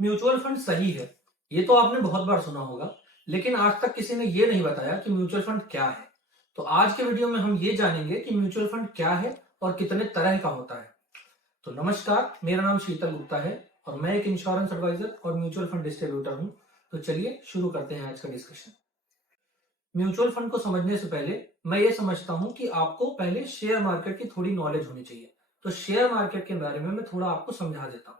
Mutual fund सही है, ये तो आपने बहुत बार सुना होगा, लेकिन आज तक किसी ने ये नहीं बताया कि म्यूचुअल फंड क्या है। तो आज के वीडियो में हम ये जानेंगे कि म्यूचुअल फंड क्या है और कितने तरह का होता है। तो नमस्कार, मेरा नाम शीतल गुप्ता है और मैं एक इंश्योरेंस एडवाइजर और म्यूचुअल फंड डिस्ट्रीब्यूटर हूँ। तो चलिए शुरू करते हैं आज का डिस्कशन। म्यूचुअल फंड को समझने से पहले मैं ये समझता हूँ कि आपको पहले शेयर मार्केट की थोड़ी नॉलेज होनी चाहिए। तो शेयर मार्केट के बारे में मैं थोड़ा आपको समझा देता हूँ।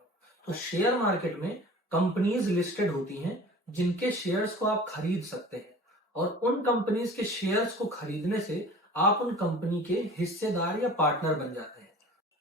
तो शेयर मार्केट में कंपनीज लिस्टेड होती हैं जिनके शेयर्स को आप खरीद सकते हैं, और उन कंपनीज के शेयर्स को खरीदने से आप उन कंपनी के हिस्सेदार या पार्टनर बन जाते हैं।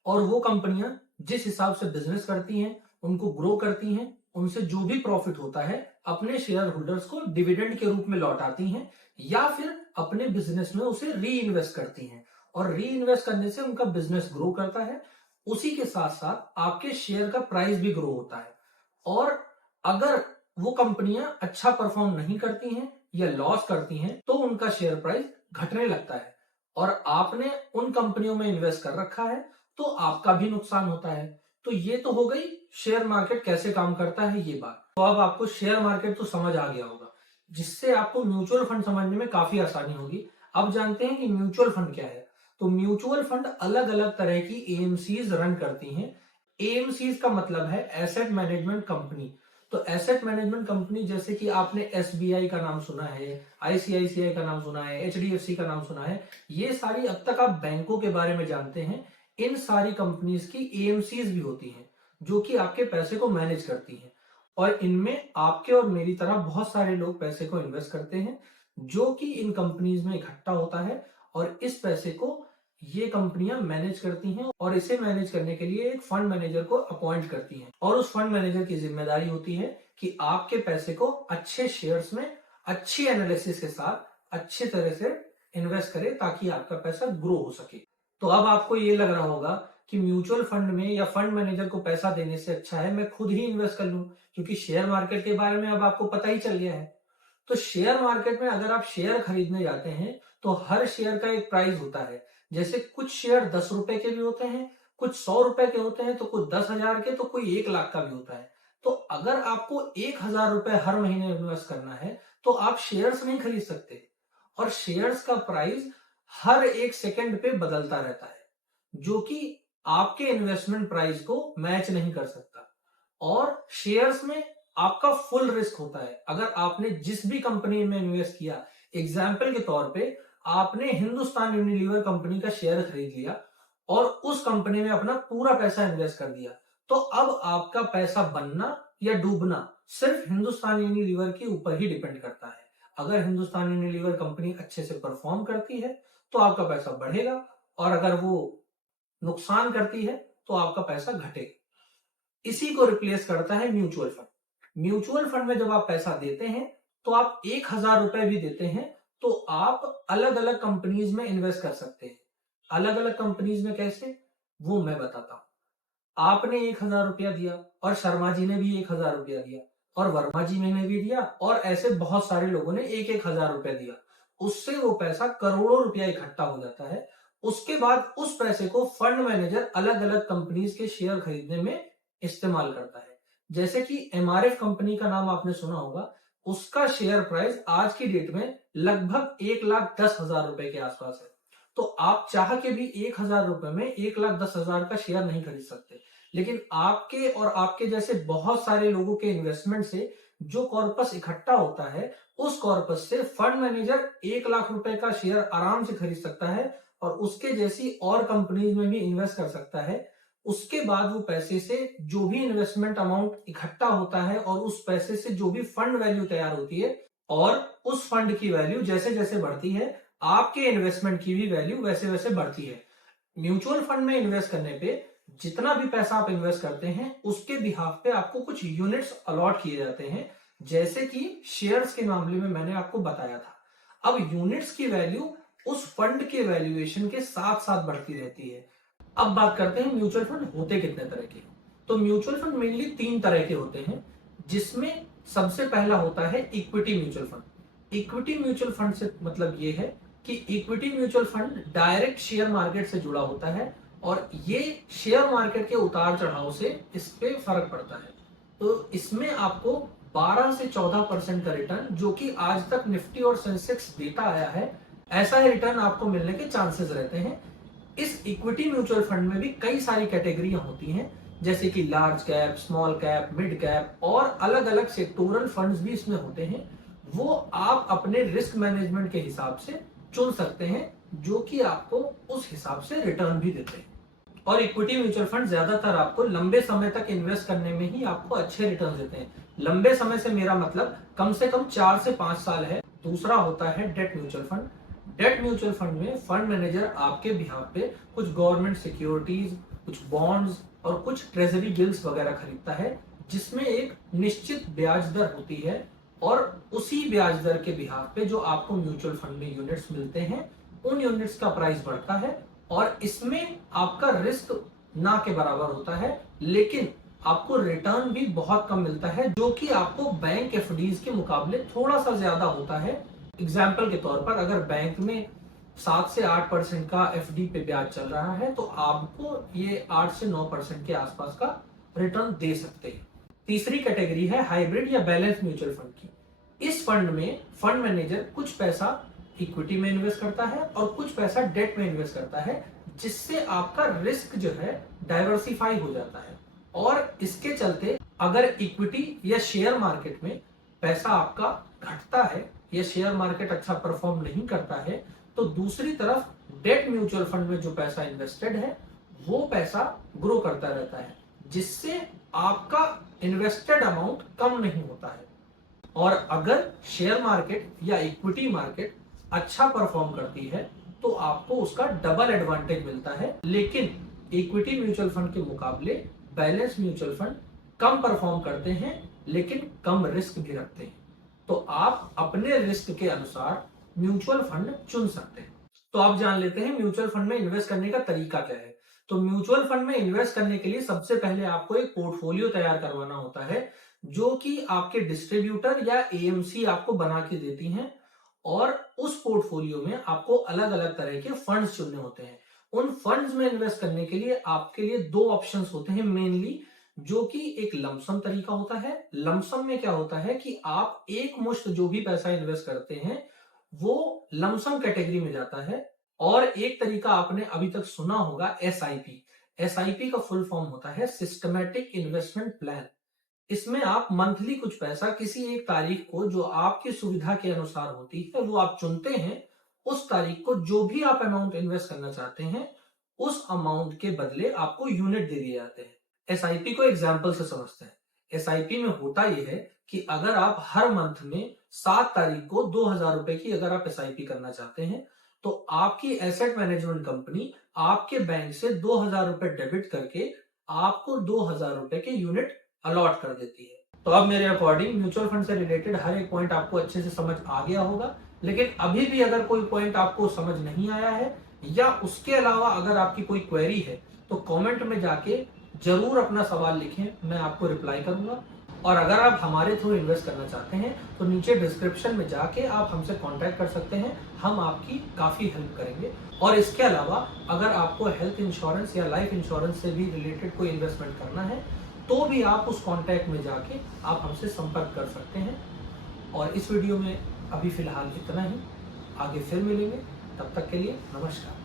और वो कंपनियां जिस हिसाब से बिजनेस करती हैं, उनको ग्रो करती हैं, उनसे जो भी प्रॉफिट होता है अपने शेयर होल्डर्स को डिविडेंड के रूप में लौटाती हैं या फिर अपने बिजनेस में उसे री इन्वेस्ट करती हैं। और री इन्वेस्ट करने से उनका बिजनेस ग्रो करता है, उसी के साथ साथ आपके शेयर का प्राइस भी ग्रो होता है। और अगर वो कंपनियां अच्छा परफॉर्म नहीं करती हैं या लॉस करती हैं तो उनका शेयर प्राइस घटने लगता है, और आपने उन कंपनियों में इन्वेस्ट कर रखा है तो आपका भी नुकसान होता है। तो ये तो हो गई शेयर मार्केट कैसे काम करता है ये बात। तो अब आपको शेयर मार्केट तो समझ आ गया होगा, जिससे आपको म्यूचुअल फंड समझने में काफी आसानी होगी। अब जानते हैं कि म्यूचुअल फंड क्या है। तो म्यूचुअल फंड अलग अलग तरह की एएमसीज रन करती हैं। एएमसीज का मतलब है एसेट मैनेजमेंट कंपनी। तो एसेट मैनेजमेंट कंपनी जैसे कि आपने एसबीआई का नाम सुना है, आईसीआईसीआई का नाम सुना है, एचडीएफसी का नाम सुना है, ये सारी अब तक आप बैंकों के बारे में जानते हैं। इन सारी कंपनीज की एएमसीज भी होती हैं जो कि आपके पैसे को मैनेज करती हैं, और इनमें आपके और मेरी तरह बहुत सारे लोग पैसे को इन्वेस्ट करते हैं जो कि इन कंपनीज में इकट्ठा होता है। और इस पैसे को ये कंपनियां मैनेज करती हैं और इसे मैनेज करने के लिए एक फंड मैनेजर को अपॉइंट करती हैं, और उस फंड मैनेजर की जिम्मेदारी होती है कि आपके पैसे को अच्छे शेयर्स में अच्छी एनालिसिस के साथ अच्छे तरह से इन्वेस्ट करे ताकि आपका पैसा ग्रो हो सके। तो अब आपको ये लग रहा होगा कि म्यूचुअल फंड में या फंड मैनेजर को पैसा देने से अच्छा है मैं खुद ही इन्वेस्ट कर लूं, क्योंकि शेयर मार्केट के बारे में अब आपको पता ही चल गया है। तो शेयर मार्केट में अगर आप शेयर खरीदने जाते हैं तो हर शेयर का एक प्राइस होता है। जैसे कुछ शेयर 10 रुपए के भी होते हैं, कुछ 100 रुपए के होते हैं, तो कुछ 10,000 के, तो कोई 1 लाख का भी होता है। तो अगर आपको 1,000 रुपए हर महीने इन्वेस्ट करना है तो आप शेयर्स नहीं खरीद सकते, और शेयर्स का प्राइस हर एक सेकंड पे बदलता रहता है जो कि आपके इन्वेस्टमेंट प्राइस को मैच नहीं कर सकता। और शेयर्स में आपका फुल रिस्क होता है। अगर आपने जिस भी कंपनी में इन्वेस्ट किया, एग्जाम्पल के तौर पे आपने हिंदुस्तान यूनिलीवर कंपनी का शेयर खरीद लिया और उस कंपनी में अपना पूरा पैसा इन्वेस्ट कर दिया, तो अब आपका पैसा बनना या डूबना सिर्फ हिंदुस्तान यूनिलीवर के ऊपर ही डिपेंड करता है। अगर हिंदुस्तान यूनिलीवर कंपनी अच्छे से परफॉर्म करती है तो आपका पैसा बढ़ेगा, और अगर वो नुकसान करती है तो आपका पैसा घटेगा। इसी को रिप्लेस करता है म्यूचुअल फंड। म्यूचुअल फंड में जब आप पैसा देते हैं तो आप 1,000 रुपए भी देते हैं तो आप अलग अलग कंपनीज में इन्वेस्ट कर सकते हैं। अलग अलग कंपनीज में कैसे, वो मैं बताता हूं। आपने 1,000 रुपया दिया और शर्मा जी ने भी 1,000 रुपया दिया और वर्मा जी ने भी दिया, और ऐसे बहुत सारे लोगों ने एक एक हजार रुपया दिया। उससे वो पैसा करोड़ों रुपया इकट्ठा हो जाता है। उसके बाद उस पैसे को फंड मैनेजर अलग अलग कंपनीज के शेयर खरीदने में इस्तेमाल करता है। जैसे कि एमआरएफ कंपनी का नाम आपने सुना होगा, उसका शेयर प्राइस आज की डेट में लगभग 1,10,000 रुपए के आसपास है। तो आप चाह के भी 1,000 रुपए में 1,10,000 का शेयर नहीं खरीद सकते, लेकिन आपके और आपके जैसे बहुत सारे लोगों के इन्वेस्टमेंट से जो कॉर्पस इकट्ठा होता है, उस कॉर्पस से फंड मैनेजर 1,00,000 रुपए का शेयर आराम से खरीद सकता है और उसके जैसी और कंपनीज में भी इन्वेस्ट कर सकता है। उसके बाद वो पैसे से जो भी इन्वेस्टमेंट अमाउंट इकट्ठा होता है और उस पैसे से जो भी फंड वैल्यू तैयार होती है, और उस फंड की वैल्यू जैसे जैसे बढ़ती है आपके इन्वेस्टमेंट की भी वैल्यू वैसे वैसे बढ़ती है। म्यूचुअल फंड में इन्वेस्ट करने पे जितना भी पैसा आप इन्वेस्ट करते हैं उसके बिहाफ पे आपको कुछ यूनिट्स अलॉट किए जाते हैं, जैसे कि शेयर्स के मामले में मैंने आपको बताया था। अब यूनिट्स की वैल्यू उस फंड के वैल्यूएशन के साथ साथ बढ़ती रहती है। अब बात करते हैं म्यूचुअल फंड होते कितने तरह के। तो म्यूचुअल फंड मेनली 3 तरह के होते हैं, जिसमें सबसे पहला होता है equity mutual fund. Equity mutual fund से मतलब ये है कि equity mutual fund direct share market से जुड़ा होता है और ये शेयर मार्केट के उतार चढ़ाव से इस पे फर्क पड़ता है। तो इसमें आपको 12 से 14% का रिटर्न, जो कि आज तक निफ्टी और सेंसेक्स देता आया है, ऐसा ही रिटर्न आपको मिलने के चांसेस रहते हैं। इस इक्विटी म्यूचुअल फंड में भी कई सारी कैटेगरियां होती हैं, जैसे कि large cap, small cap, mid cap और अलग अलग सेक्टोरल फंड्स भी इसमें होते हैं। वो आप अपने रिस्क मैनेजमेंट के हिसाब से चुन सकते हैं, जो कि आपको उस हिसाब से रिटर्न भी देते हैं। और इक्विटी म्यूचुअल फंड ज्यादातर आपको लंबे समय तक इन्वेस्ट करने में ही आपको अच्छे रिटर्न देते हैं। लंबे समय से मेरा मतलब कम से कम 4 से 5 साल है। दूसरा होता है debt mutual fund. Debt mutual fund में फंड मैनेजर आपके बिहाफ पे कुछ गवर्नमेंट सिक्योरिटीज, कुछ बॉन्ड्स और कुछ ट्रेजरी बिल्स वगैरह खरीदता है, जिसमें एक निश्चित ब्याज दर होती है और उसी ब्याज दर के बिहाफ पे जो आपको म्यूचुअल फंड में यूनिट्स मिलते हैं, उन यूनिट्स का प्राइस बढ़ता है और इसमें आपका रिस्क ना के बराबर होता है, लेकिन आपको रिटर्न भी बहुत कम मिलता है, जो कि आपको बैंक एफडीज के मुकाबले थोड़ा सा ज्यादा होता है। एग्जाम्पल के तौर पर अगर बैंक में 7 से 8% का एफडी पे ब्याज चल रहा है, तो आपको ये 8 से 9% के आसपास का रिटर्न दे सकते हैं। तीसरी कैटेगरी है हाइब्रिड या बैलेंस म्यूचुअल फंड की। इस फंड में फंड मैनेजर कुछ पैसा इक्विटी में इन्वेस्ट करता है और कुछ पैसा डेट में इन्वेस्ट करता है, जिससे आपका रिस्क जो है डाइवर्सिफाई हो जाता है। और इसके चलते अगर इक्विटी या शेयर मार्केट में पैसा आपका घटता है या शेयर मार्केट अच्छा परफॉर्म नहीं करता है, तो दूसरी तरफ डेट म्यूचुअल फंड में जो पैसा इन्वेस्टेड है वो पैसा ग्रो करता रहता है, जिससे आपका इन्वेस्टेड अमाउंट कम नहीं होता है। और अगर शेयर मार्केट या इक्विटी मार्केट अच्छा परफॉर्म करती है तो आपको उसका डबल एडवांटेज मिलता है। लेकिन इक्विटी म्यूचुअल फंड के मुकाबले बैलेंस म्यूचुअल फंड कम परफॉर्म करते हैं, लेकिन कम रिस्क भी रखते हैं। तो आप अपने रिस्क के अनुसार म्यूचुअल फंड चुन सकते हैं। तो आप जान लेते हैं म्यूचुअल फंड में इन्वेस्ट करने का तरीका क्या है। तो म्यूचुअल फंड में इन्वेस्ट करने के लिए सबसे पहले आपको एक पोर्टफोलियो तैयार करवाना होता है, जो कि आपके डिस्ट्रीब्यूटर या एएमसी आपको बना के देती हैं। और उस पोर्टफोलियो में आपको अलग अलग तरह के फंड्स चुनने होते हैं। उन फंड्स में इन्वेस्ट करने के लिए आपके लिए दो ऑप्शंस होते हैं मेनली, जो कि एक लमसम तरीका होता है। लमसम में क्या होता है कि आप एक मुश्त जो भी पैसा इन्वेस्ट करते हैं वो लमसम कैटेगरी में जाता है। और एक तरीका आपने अभी तक सुना होगा एसआईपी। एसआईपी का फुल फॉर्म होता है सिस्टमैटिक इन्वेस्टमेंट प्लान। इसमें आप मंथली कुछ पैसा किसी एक तारीख को, जो आपकी सुविधा के अनुसार होती है, वो आप चुनते हैं। उस तारीख को जो भी आप अमाउंट इन्वेस्ट करना चाहते हैं, उस अमाउंट के बदले आपको यूनिट दे दिए जाते हैं। एसआईपी को एग्जाम्पल से समझते हैं। एसआईपी में होता यह है कि अगर आप हर मंथ में 7 तारीख को 2000 रुपए की अगर आप एसआईपी करना चाहते हैं, तो आपकी एसेट मैनेजमेंट कंपनी आपके बैंक से 2000 रुपए डेबिट करके आपको 2000 रुपए के यूनिट अलॉट कर देती है। तो अब मेरे अकॉर्डिंग म्यूचुअल फंड से रिलेटेड हर एक पॉइंट आपको अच्छे से समझ आ गया होगा। लेकिन अभी भी अगर कोई पॉइंट आपको समझ नहीं आया है या उसके अलावा अगर आपकी कोई क्वेरी है, तो कमेंट में जाके जरूर अपना सवाल लिखें, मैं आपको रिप्लाई करूंगा। और अगर आप हमारे थ्रू इन्वेस्ट करना चाहते हैं तो नीचे डिस्क्रिप्शन में जाके आप हमसे कांटेक्ट कर सकते हैं, हम आपकी काफी हेल्प करेंगे। और इसके अलावा अगर आपको हेल्थ इंश्योरेंस या लाइफ इंश्योरेंस से भी रिलेटेड कोई इन्वेस्टमेंट करना है, तो भी आप उस कांटेक्ट में जाके आप हमसे संपर्क कर सकते हैं। और इस वीडियो में अभी फिलहाल इतना ही, आगे फिर मिलेंगे, तब तक के लिए नमस्कार।